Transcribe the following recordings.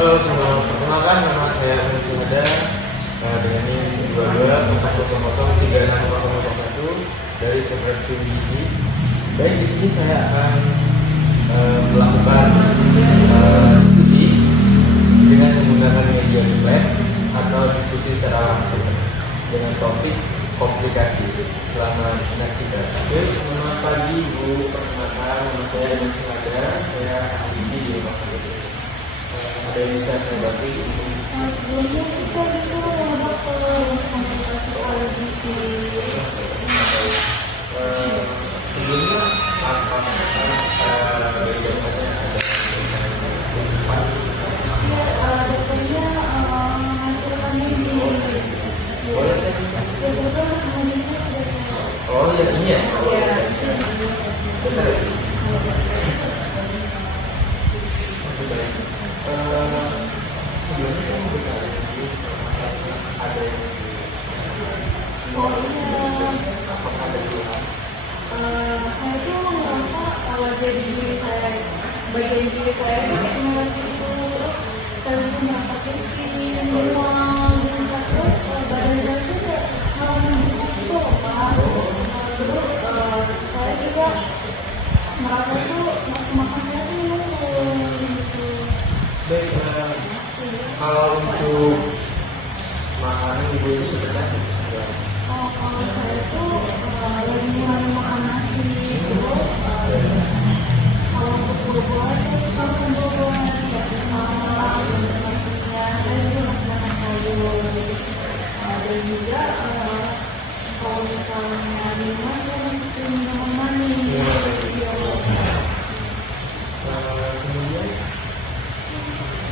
Halo semua, perkenalkan nama saya Anil Syuhada dengan NIM 2201036001 dari Koperasi Gizi. Baik, di sini saya akan melakukan diskusi dengan menggunakan media web atau diskusi secara langsung dengan topik komplikasi. Selamat menyaksikan. Oke, selamat pagi Bu. Perkenalkan nama saya Anil Syuhada. Saya ahli gizi di rumah sakit ini. Ada yang bisa saya bantu? Sebelumnya kita itu ada komplikasi gizi. Sebelumnya apakah dari dokternya ada tempat? Ya, dokternya menghasilkannya di Boleh saya minta? ya dokter medisnya sudah saya. Oh ya, ini ya? Ya. Bentar ya? Oke, baik. Sebelumnya saya mau bertanya dulu, ada yang apakah ada keluhan? Saya tuh merasa kalau jadi diri saya, bagian diri saya itu merasa itu saya tuh merasa pusing, mual, dan sakit badan saya tuh kayak malah mendukung gitu loh Pak. Terus saya juga merasa tuh nafsu makannya tuh menurun gitu. Baik, kalau untuk makanan ibu itu sebenarnya Kalau saya tuh lagi mulai makan nasi gitu. Kalau untuk buah-buahan saya suka makan buah-buahan kayak pisang, nasinya, saya juga masih makan sayur. Dan juga kalau misalnya minuman saya masih suka minuman manis. kemudian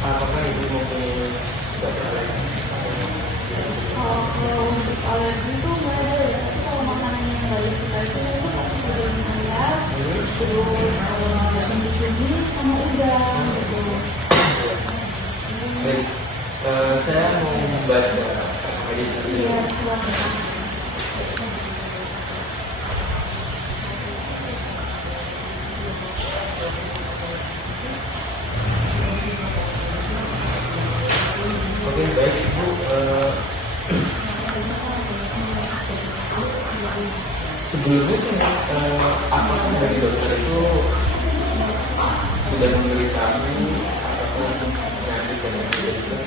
apakah ibu mempunyai suatu alergi? Kalau untuk alergi itu nggak ada ya, tapi kalau makanan yang nggak disuka itu pasti daging ayam, terus cumi-cumi sama udang gitu. Baik, saya mau membaca medis ini. Iya, silakan. Oke, baik ibu. Sebelumnya sih, apakah dari dokter itu sudah memberi kami ataupun penyakit dan penyakit?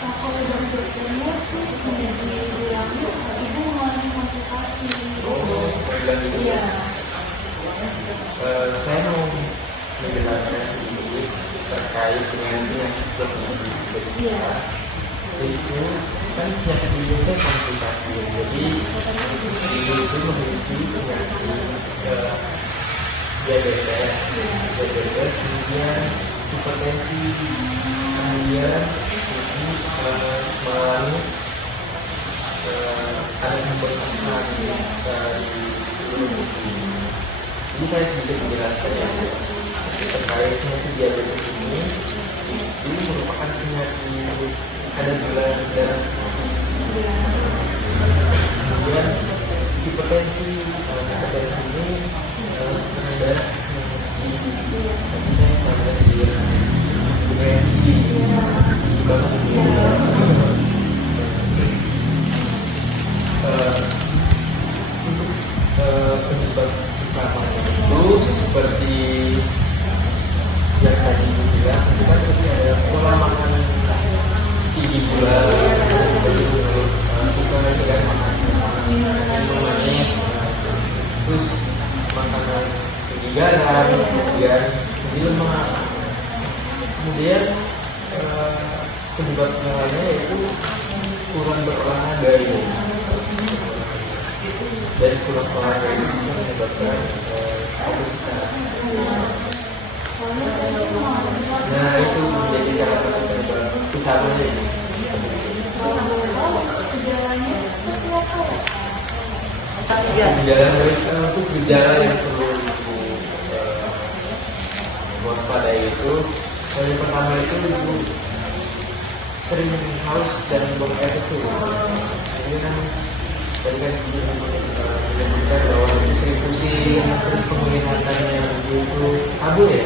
Kalau dari dokternya sih bilangnya ibu mengalami komplikasi. Oh, bilang gitu. Iya. Saya mau menjelaskan sedikit terkait dengan penyakit dokter. Iya. Itu kan penyakit itu kan komplikasi. Jadi ibu itu memiliki penyakit diabetes, kemudian hipertensi, kemudian ibu mengalami ada pembengkakan di seluruh tubuh. Jadi saya sedikit menjelaskan ya terkait penyakit diabetes ini merupakan penyakit ada gula darah tinggi. Kemudian hipertensi ini tekanan darah tinggi. Tapi saya sampai di bunga tinggi banget. Untuk penyebab utamanya itu seperti yang tadi ibu bilang, itu kan pasti ada pola makan tinggi gula, jadi suka itu kan makan minuman manis, terus makanan tinggi garam, kemudian lemak, kemudian penyebab yang lainnya yaitu kurang berolahraga itu. Dan kurang olahraga itu bisa menyebabkan obesitas. Nah, itu menjadi salah satu penyebab utamanya ini. Gejalanya seperti apa ya? Untuk gejala yang perlu ibu waspadai itu, yang pertama itu ibu sering haus dan buang air kecil. Jadi kan tadi kan menyebutkan bahwa ibu sering pusing, terus penglihatannya ibu itu abu ya.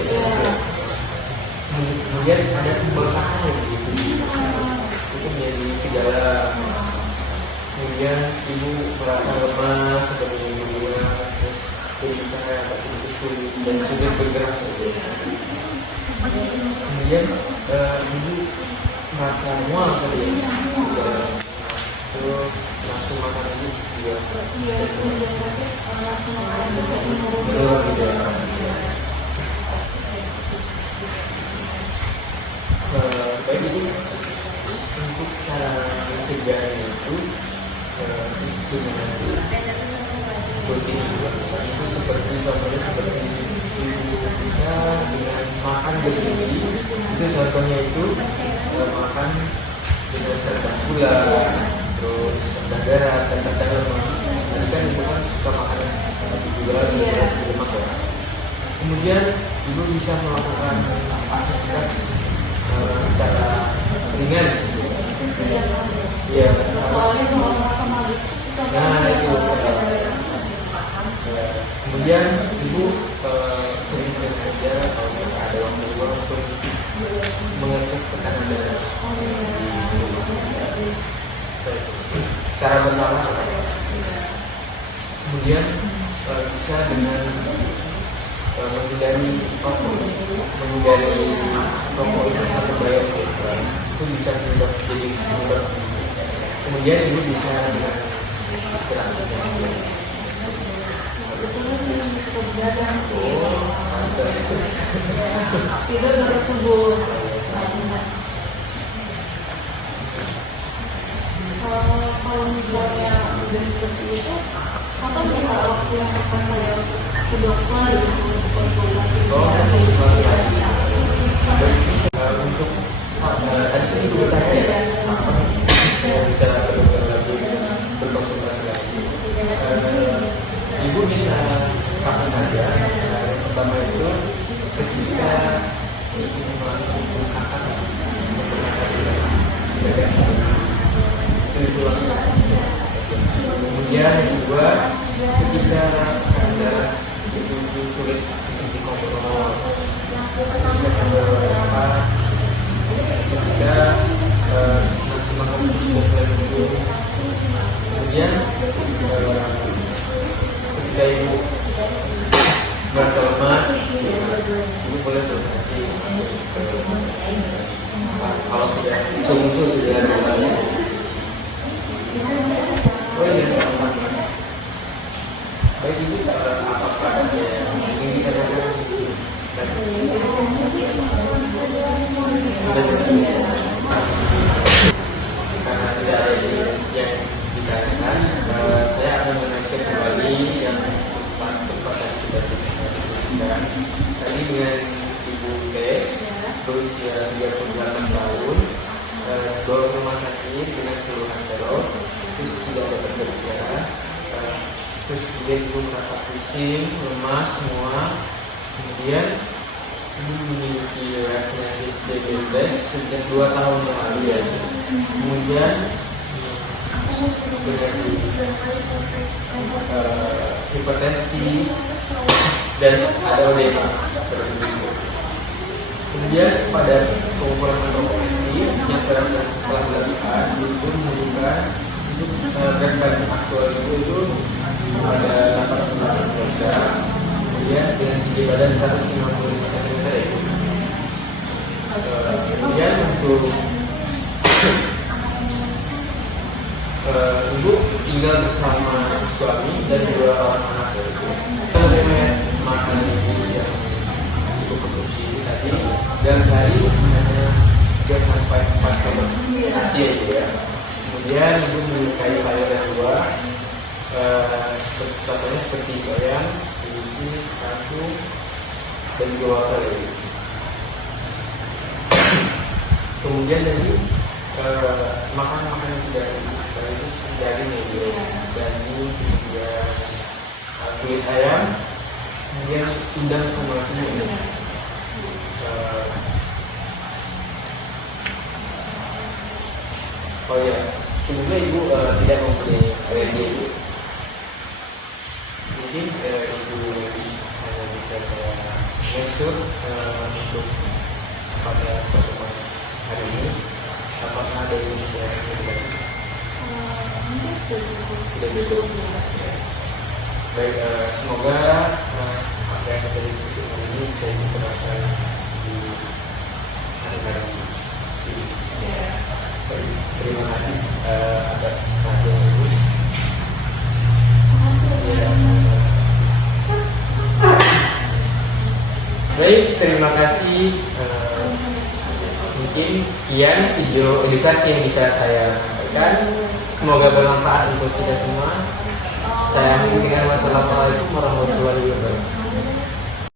Kemudian ada pembengkakan kemudian ibu merasa lemas seperti minggu-mingguan, terus berbicara pasti sulit dan sulit bergerak. Kemudian ibu merasa mual tadi ya, terus langsung makan ibu juga. Iya, kemudian tapi langsung makan juga Betul gitu ya. Baik ibu, untuk cara mencegahnya itu dengan rutin itu seperti contohnya seperti ibu bisa dengan makan bergizi, itu contohnya itu makan dengan rendah gula, terus rendah garam dan rendah lemak. Tadi kan ibu kan suka makan gula dan lemak ya. Kemudian ibu bisa melakukan aktivitas secara ringan. Iya, awalnya kalau merasa mabuk nah itu. Kemudian ibu sering-sering aja kalau ada waktu luang untuk mengecek tekanan darah. Secara berkala. Kemudian bisa dengan menghindari rokok itu atau bayar itu bisa menyebab jadi penyebab. Kemudian ibu bisa dengan istirahat. sebetulnya sih cukup begadang sih. Pantas. Tidur tersebut. Kalau misalnya udah seperti itu, kapan bisa waktu yang akan saya ke dokter untuk konsultasi? Untuk tadi kan ibu bertanya ya, bisa ke dokter lagi, berkonsultasi lagi. Ibu bisa kapan saja. Yang pertama itu ketika ibu menggunakan itu langsung. Kemudian yang kedua, ketika ada itu sulit untuk dikontrol, ketika masih makan sudah itu, kemudian ketika ibu merasa lemas, ibu boleh berhenti. Kalau sudah muncul tidak ada. Oh iya, sama-sama. Baik ibu, apakah ada yang ingin ditanyakan? Karena tidak ada yang ditanyakan, saya akan menanyakan kembali yang sempat yang kita diskusikan. Tadi dengan Ibu T, berusia 38 tahun, bawa ke rumah sakit dengan keluhan teror, terus tidak dapat berbicara, terus kemudian ibu merasa pusing, lemas semua, kemudian ibu memiliki penyakit diabetes sejak 2 tahun yang lalu ya. Kemudian penyakit hipertensi dan ada edema. Kemudian pada pengumpulan rokok ini yang sekarang telah dilakukan itu menunjukkan untuk berat badan aktual itu ada 88 kg, kemudian dengan tinggi badan 155 cm itu. Kemudian untuk ibu tinggal bersama suami dan 2 orang anak itu. Bagaimana makanan ibu yang ibu konsumsi tadi dalam sehari hanya 3 sampai 4 kali nasi aja ya. Kemudian ibu menyukai sayur dan buah, contohnya seperti goyang, ini kangkung dan juga wortel ya. Kemudian tadi makanan dari itu seperti daging ya, daging, kemudian kulit ayam, kemudian udang sama telur. Oh ya, sebelumnya ibu tidak mempunyai alergi ibu. Mungkin ibu hanya bisa mention untuk pada pertemuan hari ini apakah ada yang berbeda? Sudah cukup. Baik, semoga apa yang kita diskusi hari ini bisa diterapkan di hari-hari ini. Baik, terima kasih atas perhatian ibu. Baik, terima kasih. Mungkin sekian video edukasi yang bisa saya sampaikan. Semoga bermanfaat untuk kita semua. Saya akhiri dengan wassalamualaikum warahmatullahi wabarakatuh.